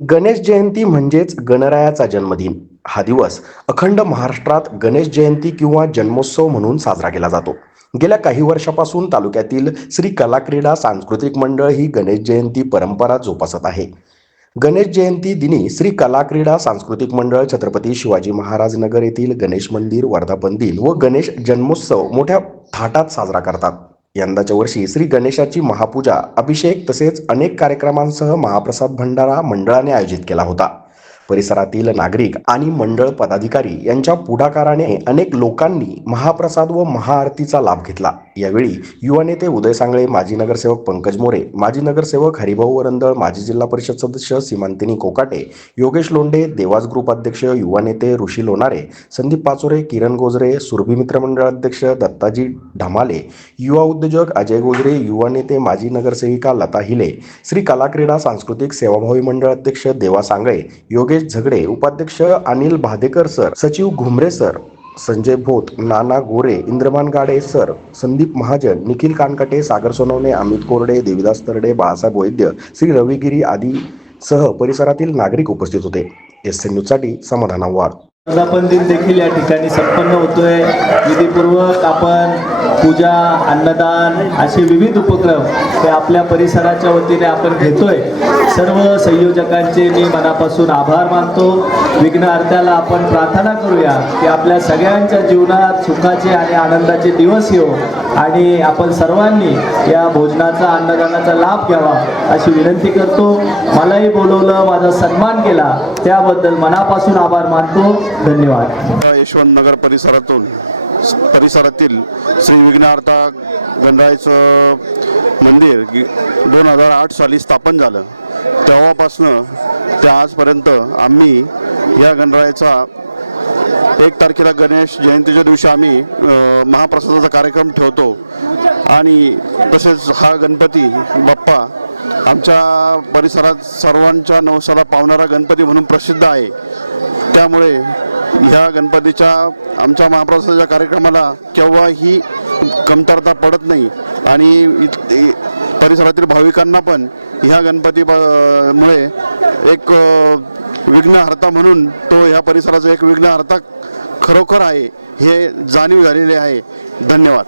गणेश जयंती म्हणजेच गणरायाचा जन्मदिन. हा दिवस अखंड महाराष्ट्रात गणेश जयंती किंवा जन्मोत्सव म्हणून साजरा केला जातो. गेल्या काही वर्षापासून तालुक्यातील श्री कलाक्रीडा सांस्कृतिक मंडळ ही गणेश जयंती परंपरा जोपासत आहे. गणेश जयंती दिनी श्री कलाक्रीडा सांस्कृतिक मंडळ छत्रपती शिवाजी महाराज नगर येथील गणेश मंदिर वर्धापन दिन व गणेश जन्मोत्सव मोठ्या थाटात साजरा करतात. यंदाच्या वर्षी श्री गणेशाची महापूजा अभिषेक तसेच अनेक कार्यक्रमांसह महाप्रसाद भंडारा मंडळाने आयोजित केला होता. परिसरातील नागरिक आणि मंडळ पदाधिकारी यांच्या पुढाकाराने अनेक लोकांनी महाप्रसाद व महाआरतीचा लाभ घेतला. यावेळी युवा नेते उदय सांगळे माजी नगरसेवक पंकज मोरे माजी नगरसेवक हरिभाऊ वरंदळ माजी जिल्हा परिषद सदस्य सीमांतिनी कोकाटे योगेश लोंडे देवास ग्रुप अध्यक्ष युवा नेते ऋषी लोणारे संदीप पाचोरे किरण गोजरे सुरभी मित्र मंडळ अध्यक्ष दत्ताजी ढमाले युवा उद्योजक अजय गोजरे युवा नेते माजी नगरसेविका लता हिले श्री कला क्रीडा सांस्कृतिक सेवाभावी मंडळ अध्यक्ष देवा सांगळे योगेश झगडे उपाध्यक्ष अनिल भादेकर सर सचिव घुमरे सर संजय भोत नाना गोरे इंद्रमान गाडे सर संदीप महाजन निखिल कानकटे सागर सोनवणे अमित कोरडे देविदास तरडे बाळासाहेब वैद्य श्री रविगिरी आदी सह परिसरातील नागरिक उपस्थित होते. एस एन न्यूजसाठी समाधान आव्हाड. वर्धापन दिन देखील या ठिकाणी संपन्न होतोय. विधीपूर्वक आपण पूजा अन्नदान असे विविध उपक्रम ते आपल्या परिसराच्या वतीने आपण घेतोय. सर्व संयोजकांचे मी मनापासून आभार मानतो. विघ्नहर्त्याला आपण प्रार्थना करूया की आपल्या सगळ्यांच्या जीवनात सुखाचे आणि आनंदाचे दिवस येऊ आणि आपण सर्वांनी या भोजनाचा अन्नदानाचा लाभ घ्यावा अशी विनंती करतो. मलाही बोलवलं माझा सन्मान केला. त्याबद्दल मनापासून आभार मानतो. धन्यवाद. यशवंत नगर परिसरातून परिसरातील श्री विघ्नहर्ता गणरायचं मंदिर दोन हजार आठ साली स्थापन झालं. तेव्हापासनं त्या आजपर्यंत आम्ही या गणरायाचा एक तारखेला गणेश जयंतीच्या दिवशी आम्ही महाप्रसादाचा कार्यक्रम ठेवतो. आणि तसेच हा गणपती बाप्पा आमच्या परिसरात सर्वांच्या नवसाला पावणारा गणपती म्हणून प्रसिद्ध आहे. त्यामुळे ह्या गणपतीच्या आमच्या महाप्रसादाच्या कार्यक्रमाला केव्हाही कमतरता पडत नाही. आणि इ- परिसरातील भाविकांना पण ह्या गणपती ब- मुळे एक विघ्नहर्ता म्हणून तो ह्या परिसराचा एक विघ्नहर्ता खरोखर आहे हे जाणीव झालेले आहे. धन्यवाद.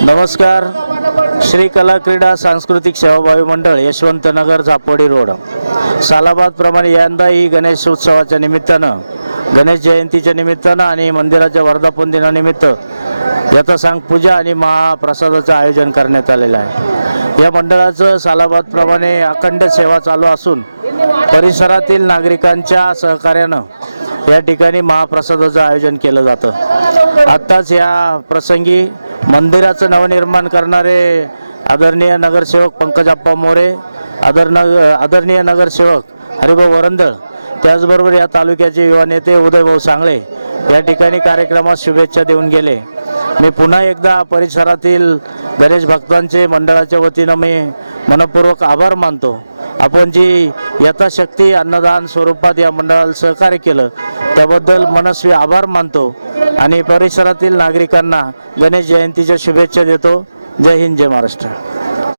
नमस्कार. श्री कला क्रीडा सांस्कृतिक सेवाभावी मंडळ यशवंतनगर झापोडी रोड. सालाबादप्रमाणे यंदाही गणेश उत्सवाच्या निमित्तानं गणेश जयंतीच्या निमित्तानं आणि मंदिराच्या वर्धापन दिनानिमित्त यथासांग पूजा आणि महाप्रसादाचं आयोजन करण्यात आलेलं आहे. या मंडळाचं सालाबादप्रमाणे अखंड सेवा चालू असून परिसरातील नागरिकांच्या सहकार्यानं या ठिकाणी महाप्रसादाचं आयोजन केलं जातं. आत्ताच या प्रसंगी मंदिराचं नवनिर्माण करणारे आदरणीय नगरसेवक पंकजाप्पा मोरे आदर नग आदरणीय नगरसेवक हरिभाऊ वरंदळ त्याचबरोबर या तालुक्याचे युवा नेते उदयभाऊ सांगळे या ठिकाणी कार्यक्रमात शुभेच्छा देऊन गेले. मी पुन्हा एकदा परिसरातील गणेश भक्तांचे मंडळाच्या वतीनं मी मनपूर्वक आभार मानतो. आपण जी यथाशक्ती अन्नदान स्वरूपात या मंडळाला सहकार्य केलं त्याबद्दल मनस्वी आभार मानतो आणि परिसरातील नागरिकांना गणेश जयंतीच्या शुभेच्छा देतो. जय हिंद जय महाराष्ट्र.